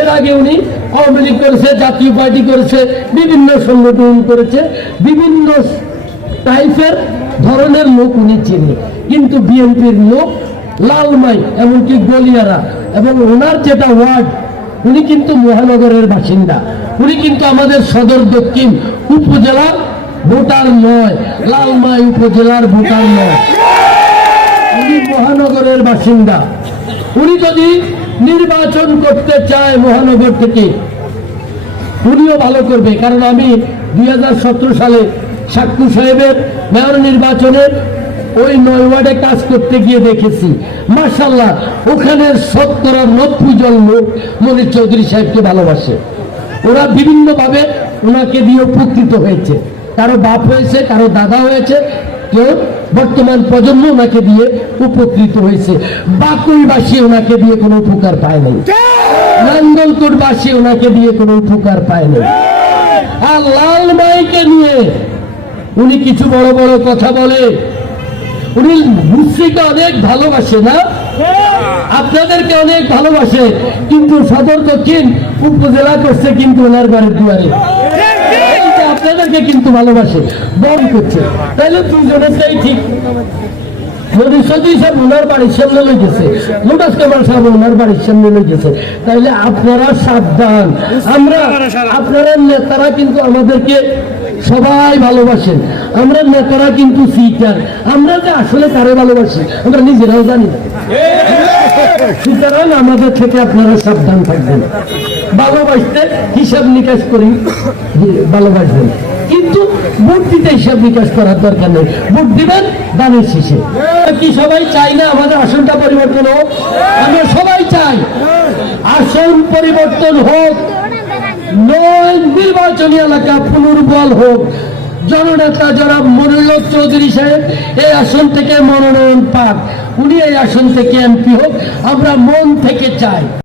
এর আগে উনি আওয়ামী লীগ করেছে, জাতীয় পার্টি করেছে, বিভিন্ন সংগঠন করেছে, বিভিন্ন টাইপের ধরনের লোক উনি চিনি। কিন্তু বিএনপির লোক লালমাই এমনকি গলিয়ারা এবং ওনার যেটা ওয়ার্ড, উনি কিন্তু মহানগরের বাসিন্দা। উনি কিন্তু আমাদের সদর দক্ষিণ উপজেলার ভোটার নয় লালমাই উপজেলার ভোটার নয়। উনি মহানগরের বাসিন্দা। উনি যদি নির্বাচন করতে চায় মহানগর থেকে উনিও ভালো করবে, কারণ আমি দুই হাজার সতেরো সালে সাক্ষু সাহেবের মেয়র নির্বাচনের ওই নয় ওয়ার্ডে কাজ করতে গিয়ে দেখেছি। মার্শাল্লাহ ওখানে সত্তর নব্বই জন লোক মনির চৌধুরী সাহেবকে ভালোবাসে। ওরা বিভিন্নভাবে ওনাকে দিয়ে উপকৃত হয়েছে। কারও বাপ হয়েছে, কারও দাদা হয়েছে, কেউ বর্তমান প্রজন্ম ওনাকে দিয়ে উপকৃত হয়েছে। বাকুইবাসী ওনাকে দিয়ে কোনো উপকার পায় নাই। নাঙ্গলকোটবাসী ওনাকে দিয়ে কোনো উপকার পায় নাই। আর লাল মাইকে নিয়ে উনি কিছু বড় বড় কথা বলে। উনি মুসিকে অনেক ভালোবাসে না? আপনাদেরকে অনেক ভালোবাসে কিন্তু সদর দক্ষিণ উপজেলা করছে কিন্তু ওনার বাড়ির দুয়ারে। এই যে আপনাদেরকে কিন্তু ভালোবাসে বম করছে। তাইলে দুজনেরটাই ঠিক। তাইলে আপনারা সাবধান। আমরা, আপনারা নেতারা কিন্তু আমাদেরকে সবাই ভালোবাসেন। আমরা নেতারা কিন্তু আমরা যে আসলে কারে ভালোবাসি, আমরা নিজেরাও জানি না। সুতরাং আমাদের থেকে আপনারা সাবধান থাকবেন। ভালোবাসতে হিসাব নিকাশ করি, ভালোবাসবেন। কিন্তু দিতে হিসাব নিকাশ করার দরকার নেই। ভোট দিবেন দানের শেষে কি সবাই চাই না আমাদের আসনটা পরিবর্তন হোক? আমরা সবাই চাই আসন পরিবর্তন হোক। নয় নির্বাচনী এলাকা পুনর্বল হোক। জননেতা যারা মনোযোগ চৌধুরী সাহেব, এই আসন থেকে মনোনয়ন পাক। উনি এই আসন থেকে এমপি হোক, আমরা মন থেকে চাই।